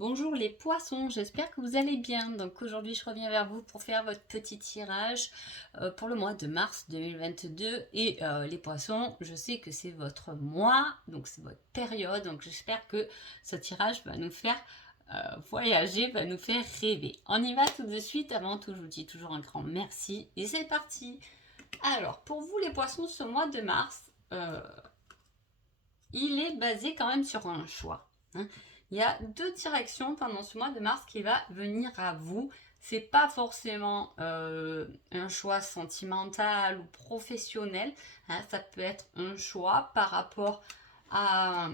Bonjour les poissons, j'espère que vous allez bien. Donc aujourd'hui je reviens vers vous pour faire votre petit tirage pour le mois de mars 2022. Et les poissons, je sais que c'est votre mois, donc c'est votre période. Donc j'espère que ce tirage va nous faire voyager, va nous faire rêver. On y va tout de suite. Avant tout, je vous dis toujours un grand merci et c'est parti. Alors pour vous les poissons, ce mois de mars, il est basé quand même sur un choix. Il y a deux directions pendant ce mois de mars qui va venir à vous. C'est pas forcément un choix sentimental ou professionnel. Ça peut être un choix par rapport à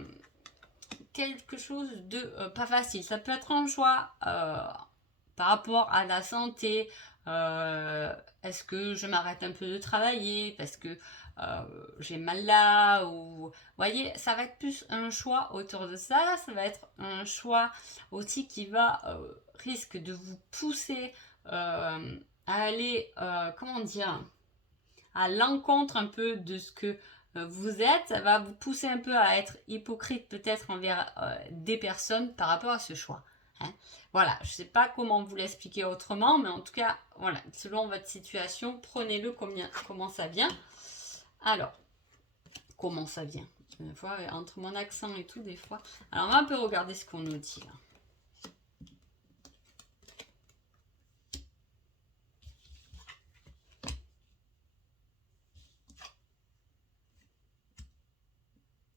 quelque chose de pas facile. Ça peut être un choix par rapport à la santé. Est-ce que je m'arrête un peu de travailler parce que j'ai mal là ou... Vous voyez, ça va être plus un choix autour de ça. Ça va être un choix aussi qui va risque de vous pousser à aller, comment dire, à l'encontre un peu de ce que vous êtes. Ça va vous pousser un peu à être hypocrite peut-être envers des personnes par rapport à ce choix. Voilà, je ne sais pas comment vous l'expliquer autrement, mais en tout cas, voilà, selon votre situation, prenez-le comment ça vient. Alors, comment ça vient? Des fois, entre mon accent et tout, des fois. Alors, on va un peu regarder ce qu'on nous dit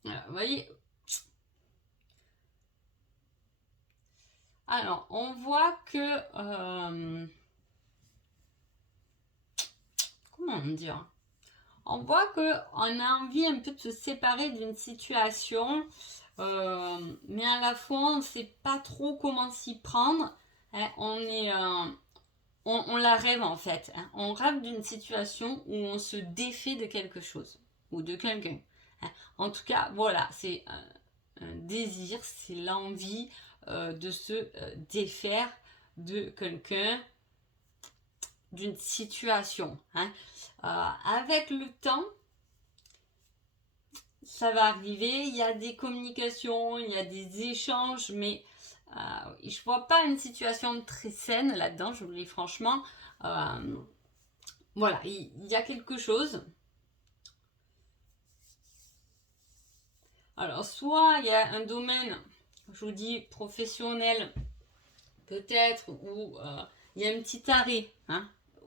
là. Vous voyez. Alors, on voit que... comment dire? On voit qu'on a envie un peu de se séparer d'une situation, mais à la fois on ne sait pas trop comment s'y prendre. On la rêve en fait. On rêve d'une situation où on se défait de quelque chose ou de quelqu'un. En tout cas, voilà, c'est un désir, c'est l'envie de se défaire de quelqu'un, d'une situation. Avec le temps, ça va arriver, il y a des communications, il y a des échanges, mais je vois pas une situation très saine là-dedans, je vous le dis franchement. Voilà, il y a quelque chose. Alors, soit il y a un domaine, je vous dis, professionnel, peut-être, où il y a un petit arrêt,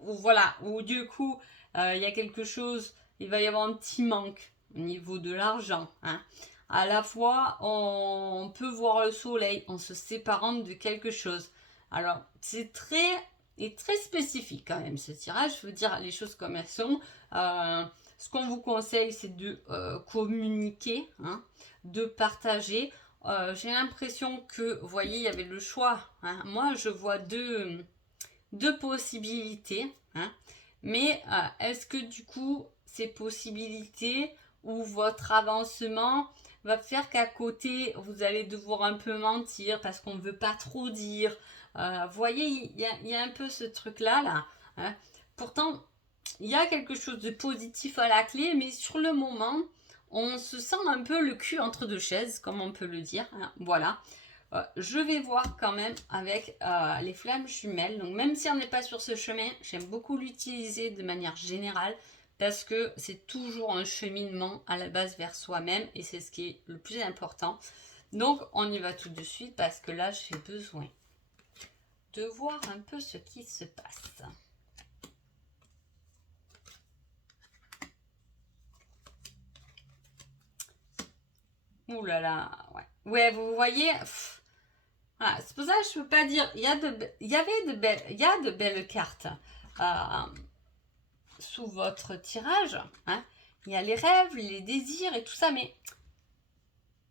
ou voilà, où du coup, il y a quelque chose, il va y avoir un petit manque au niveau de l'argent. À la fois, on peut voir le soleil en se séparant de quelque chose. Alors, c'est très spécifique quand même ce tirage, je veux dire les choses comme elles sont. Ce qu'on vous conseille, c'est de communiquer, de partager. J'ai l'impression que, vous voyez, il y avait le choix. Moi, je vois deux possibilités. Mais est-ce que du coup, ces possibilités ou votre avancement va faire qu'à côté, vous allez devoir un peu mentir parce qu'on ne veut pas trop dire. Vous voyez, il y a un peu ce truc-là. Là. Pourtant, il y a quelque chose de positif à la clé, mais sur le moment, on se sent un peu le cul entre deux chaises, comme on peut le dire. Voilà. Je vais voir quand même avec les flammes jumelles. Donc même si on n'est pas sur ce chemin, j'aime beaucoup l'utiliser de manière générale parce que c'est toujours un cheminement à la base vers soi-même et c'est ce qui est le plus important. Donc on y va tout de suite parce que là j'ai besoin de voir un peu ce qui se passe. Ouh là là, ouais. Ouais, vous voyez, voilà, c'est pour ça que je ne peux pas dire. Il y a de belles cartes sous votre tirage. Il y a les rêves, les désirs et tout ça, mais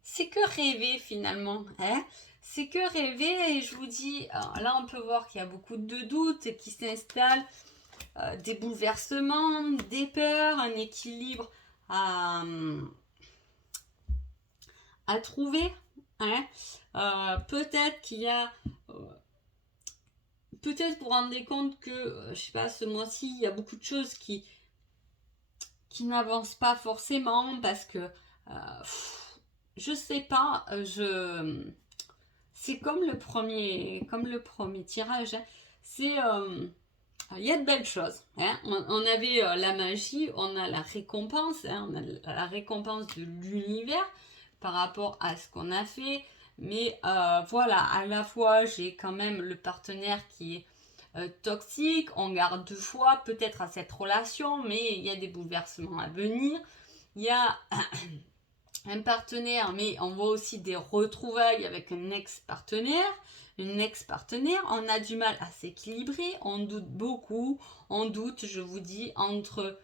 c'est que rêver finalement. C'est que rêver et je vous dis, là on peut voir qu'il y a beaucoup de doutes qui s'installent, des bouleversements, des peurs, un équilibre à trouver. Peut-être qu'il y a... peut-être vous vous rendez compte que, je sais pas, ce mois-ci, il y a beaucoup de choses qui n'avancent pas forcément parce que je sais pas, c'est comme le premier tirage. Hein. C'est il y a de belles choses. Hein. On avait la magie, on a la récompense, hein, on a la récompense de l'univers par rapport à ce qu'on a fait. Mais voilà, à la fois, j'ai quand même le partenaire qui est toxique, on garde 2 fois peut-être à cette relation, mais il y a des bouleversements à venir. Il y a un partenaire, mais on voit aussi des retrouvailles avec un ex-partenaire. Une ex-partenaire, on a du mal à s'équilibrer, on doute beaucoup, on doute, je vous dis, entre...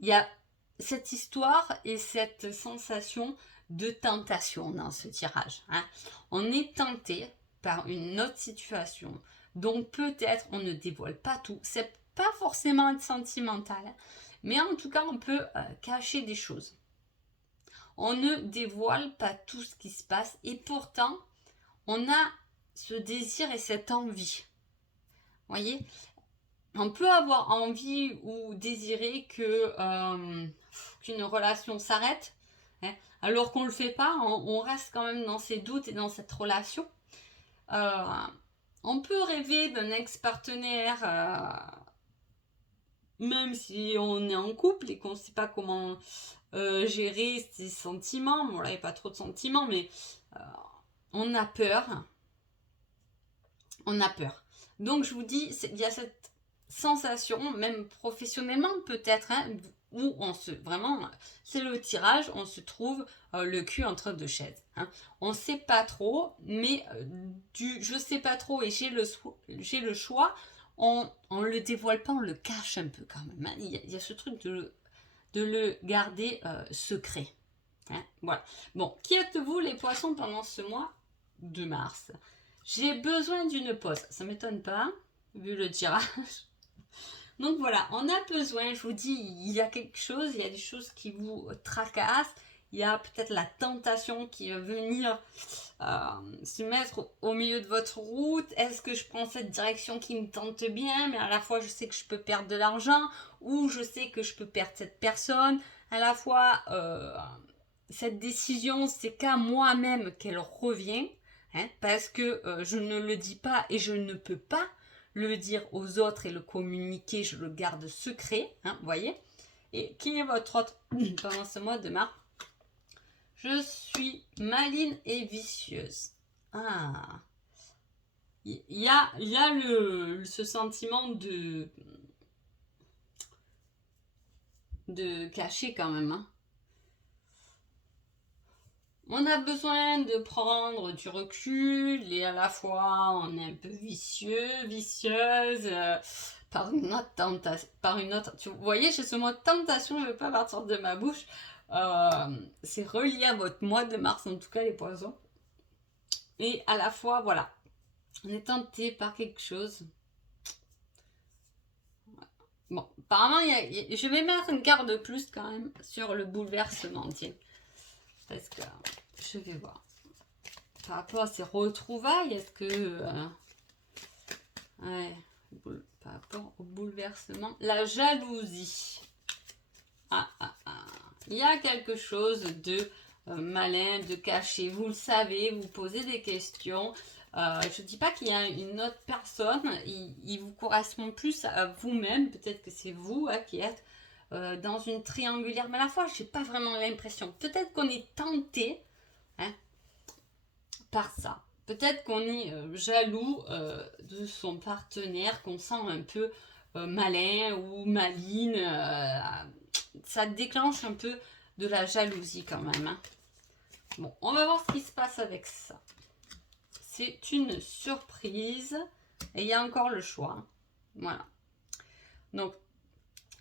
Il y a cette histoire et cette sensation de tentation dans ce tirage. Hein. On est tenté par une autre situation, donc peut-être on ne dévoile pas tout. C'est pas forcément être sentimental, hein, mais en tout cas on peut cacher des choses. On ne dévoile pas tout ce qui se passe et pourtant on a ce désir et cette envie. Vous voyez, on peut avoir envie ou désirer qu'une relation s'arrête, hein, alors qu'on ne le fait pas, on reste quand même dans ses doutes et dans cette relation. On peut rêver d'un ex-partenaire, même si on est en couple et qu'on ne sait pas comment gérer ses sentiments. Bon, là, il n'y a pas trop de sentiments, mais on a peur. On a peur. Donc, je vous dis, il y a cette sensation, même professionnellement peut-être, hein, où on se... Vraiment, c'est le tirage, on se trouve le cul entre 2 chaises. Hein. On ne sait pas trop, mais je sais pas trop et j'ai le choix, on le dévoile pas, on le cache un peu quand même. Hein. Il y a ce truc de le garder secret. Hein. Voilà. Bon, qui êtes-vous les poissons pendant ce mois de mars? J'ai besoin d'une pause. Ça ne m'étonne pas, vu le tirage. Donc voilà, on a besoin, je vous dis, il y a quelque chose, il y a des choses qui vous tracassent. Il y a peut-être la tentation qui va venir se mettre au milieu de votre route. Est-ce que je prends cette direction qui me tente bien, mais à la fois je sais que je peux perdre de l'argent, ou je sais que je peux perdre cette personne. À la fois, cette décision, c'est qu'à moi-même qu'elle revient. Hein, parce que je ne le dis pas et je ne peux pas le dire aux autres et le communiquer, je le garde secret, hein, vous voyez. Et qui est votre autre pendant ce mois de mars? Je suis maligne et vicieuse. Ah, il y a ce sentiment de cacher quand même, hein. On a besoin de prendre du recul et à la fois on est un peu vicieuse par une autre tentation. Vous voyez, j'ai ce mot tentation, je ne veux pas partir de ma bouche. C'est relié à votre mois de mars, en tout cas les poissons. Et à la fois, voilà, on est tenté par quelque chose. Bon, apparemment, je vais mettre une carte de plus quand même sur le bouleversement, tiens. Parce que je vais voir. Par rapport à ces retrouvailles, est-ce que... ouais, par rapport au bouleversement. La jalousie. Il y a quelque chose de malin, de caché. Vous le savez, vous posez des questions. Je ne dis pas qu'il y a une autre personne. Il vous correspond plus à vous-même. Peut-être que c'est vous qui êtes dans une triangulaire. Mais à la fois, je n'ai pas vraiment l'impression. Peut-être qu'on est tenté, hein, par ça. Peut-être qu'on est jaloux de son partenaire, qu'on sent un peu malin ou maligne. Ça déclenche un peu de la jalousie quand même. Hein. Bon, on va voir ce qui se passe avec ça. C'est une surprise. Et il y a encore le choix. Hein. Voilà. Donc,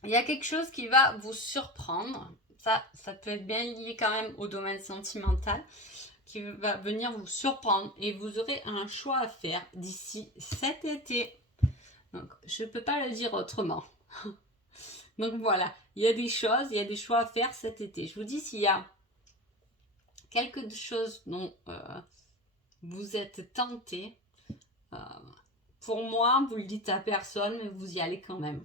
il y a quelque chose qui va vous surprendre. Ça peut être bien lié quand même au domaine sentimental. Qui va venir vous surprendre. Et vous aurez un choix à faire d'ici cet été. Donc, je ne peux pas le dire autrement. Donc voilà, il y a des choses, il y a des choix à faire cet été. Je vous dis, s'il y a quelque chose dont vous êtes tenté, pour moi, vous le dites à personne, mais vous y allez quand même.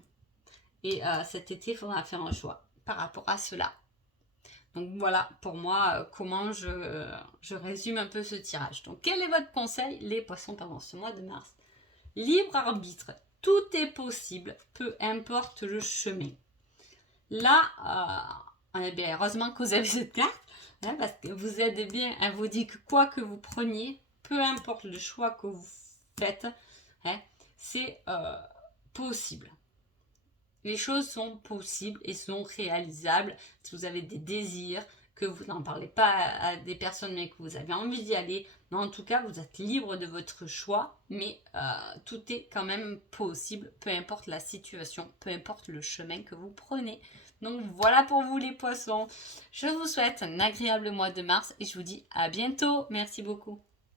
Et cet été, il faudra faire un choix par rapport à cela. Donc voilà pour moi comment je résume un peu ce tirage. Donc quel est votre conseil les poissons pendant ce mois de mars? Libre arbitre, tout est possible, peu importe le chemin. Là, eh bien, heureusement que vous avez cette carte, hein, parce que vous aide bien, elle vous dit que quoi que vous preniez, peu importe le choix que vous faites, hein, c'est possible. Les choses sont possibles et sont réalisables. Si vous avez des désirs, que vous n'en parlez pas à des personnes mais que vous avez envie d'y aller, mais en tout cas vous êtes libre de votre choix, mais tout est quand même possible, peu importe la situation, peu importe le chemin que vous prenez. Donc voilà pour vous les poissons. Je vous souhaite un agréable mois de mars et je vous dis à bientôt. Merci beaucoup.